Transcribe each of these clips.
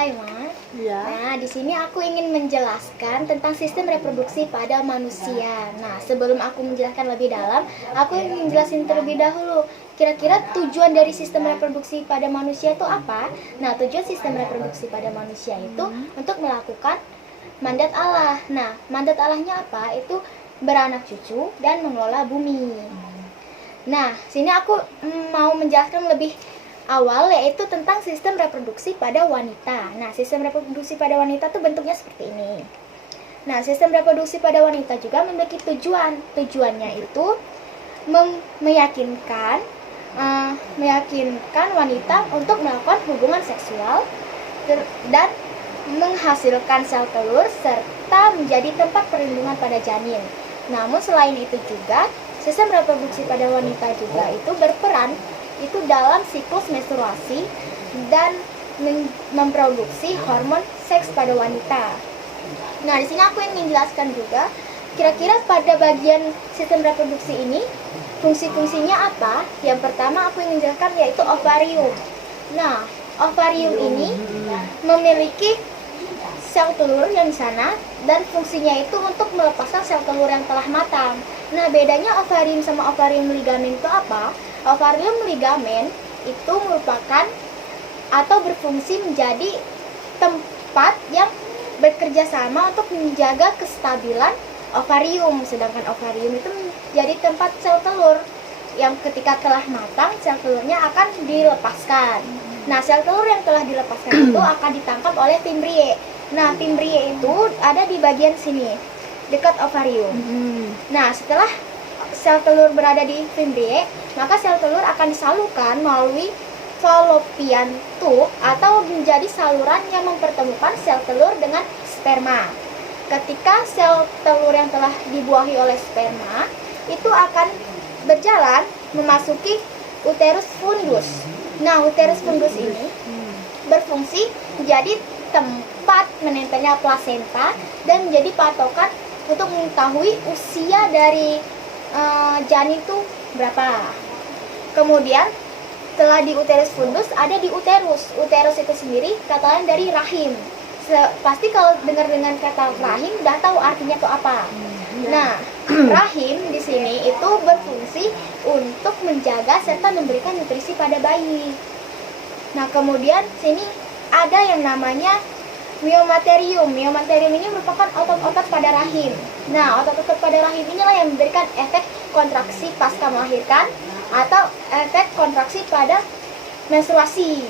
Hai, Ma. Iya. Nah, di sini aku ingin menjelaskan tentang sistem reproduksi pada manusia. Nah, sebelum aku menjelaskan lebih dalam, aku ingin menjelaskan terlebih dahulu. Kira-kira tujuan dari sistem reproduksi pada manusia itu apa? Nah, tujuan sistem reproduksi pada manusia itu untuk melakukan mandat Allah. Nah, mandat Allahnya apa? Itu beranak cucu dan mengelola bumi. Nah, sini aku mau menjelaskan lebih awal, yaitu tentang sistem reproduksi pada wanita. Nah, sistem reproduksi pada wanita tuh bentuknya seperti ini. Nah, sistem reproduksi pada wanita juga memiliki tujuan. Tujuannya itu meyakinkan wanita untuk melakukan hubungan seksual dan menghasilkan sel telur serta menjadi tempat perlindungan pada janin. Namun selain itu juga sistem reproduksi pada wanita juga itu berperan itu dalam siklus menstruasi dan memproduksi hormon seks pada wanita. Nah, di sini aku ingin menjelaskan juga kira-kira pada bagian sistem reproduksi ini fungsi-fungsinya apa. Yang pertama aku ingin menjelaskan yaitu ovarium. Nah, ovarium ini memiliki sel telur yang di sana dan fungsinya itu untuk melepaskan sel telur yang telah matang. Nah, bedanya ovarium sama ovarium ligamen itu apa? Ovarium ligamen itu merupakan atau berfungsi menjadi tempat yang bekerja sama untuk menjaga kestabilan ovarium, sedangkan ovarium itu menjadi tempat sel telur yang ketika telah matang sel telurnya akan dilepaskan. Nah, sel telur yang telah dilepaskan itu akan ditangkap oleh fimbrie. Nah, fimbrie itu ada di bagian sini, dekat ovarium. Nah, setelah sel telur berada di fimbrie, maka sel telur akan disalurkan melalui fallopian tube atau menjadi saluran yang mempertemukan sel telur dengan sperma. Ketika sel telur yang telah dibuahi oleh sperma itu akan berjalan memasuki uterus fundus. Nah, uterus fundus ini berfungsi menjadi tempat menempelnya plasenta dan menjadi patokan untuk mengetahui usia dari janin itu berapa. Kemudian setelah di uterus fundus ada di uterus. Uterus itu sendiri kata lain dari rahim. Pasti kalau dengar dengan kata rahim udah tahu artinya itu apa. Nah, rahim di sini itu berfungsi untuk menjaga serta memberikan nutrisi pada bayi. Nah, kemudian sini ada yang namanya myomaterium. Myomaterium ini merupakan otot-otot pada rahim. Nah, otot-otot pada rahim inilah yang memberikan efek kontraksi pasca melahirkan atau efek kontraksi pada menstruasi.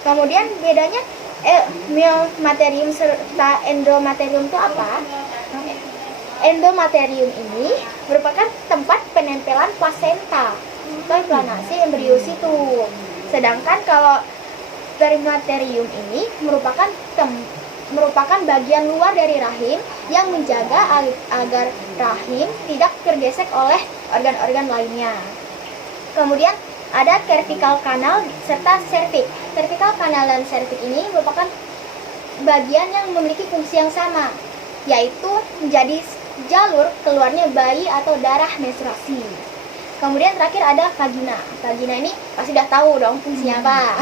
Kemudian bedanya myomaterium serta endomaterium itu apa? Endomaterium ini merupakan tempat penempelan plasenta atau planasi embrio situ. Sedangkan kalau perimaterium ini merupakan bagian luar dari rahim yang menjaga agar rahim tidak tergesek oleh organ-organ lainnya. Kemudian ada cervical canal serta cervix. Cervical canal dan cervix ini merupakan bagian yang memiliki fungsi yang sama, yaitu menjadi jalur keluarnya bayi atau darah menstruasi. Kemudian terakhir ada vagina. Vagina ini pasti sudah tahu dong fungsinya apa.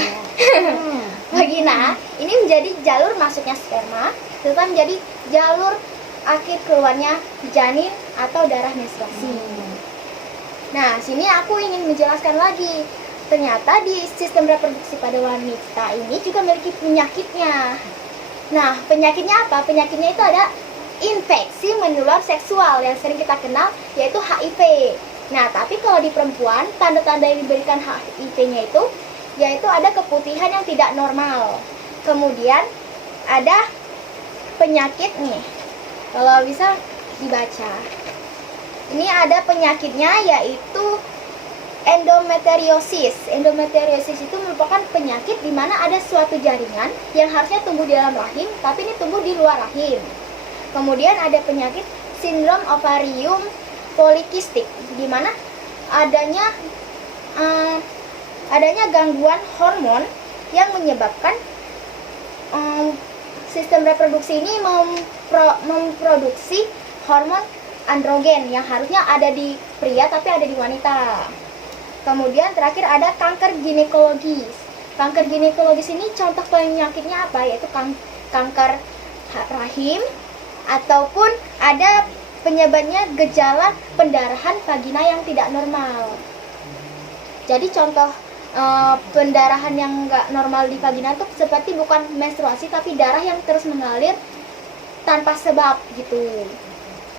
Vagina ini menjadi jalur masuknya sperma serta menjadi jalur akhir keluarnya janin atau darah menstruasi. Nah, sini aku ingin menjelaskan lagi. Ternyata di sistem reproduksi pada wanita ini juga memiliki penyakitnya. Nah, penyakitnya apa? Penyakitnya itu ada infeksi menular seksual yang sering kita kenal yaitu HIV. Nah, tapi kalau di perempuan, tanda-tanda yang diberikan HIV-nya itu yaitu ada keputihan yang tidak normal. Kemudian ada penyakit nih. Kalau bisa dibaca. Ini ada penyakitnya yaitu endometriosis. Endometriosis itu merupakan penyakit di mana ada suatu jaringan yang harusnya tumbuh di dalam rahim, tapi ini tumbuh di luar rahim. Kemudian ada penyakit sindrom ovarium polikistik, di mana adanya gangguan hormon yang menyebabkan sistem reproduksi ini memproduksi hormon androgen yang harusnya ada di pria tapi ada di wanita. Kemudian terakhir ada kanker ginekologis. Kanker ginekologis ini contoh penyakitnya apa? Yaitu kanker rahim, ataupun ada penyebabnya gejala pendarahan vagina yang tidak normal. Jadi contoh pendarahan yang nggak normal di vagina itu seperti bukan menstruasi tapi darah yang terus mengalir tanpa sebab gitu.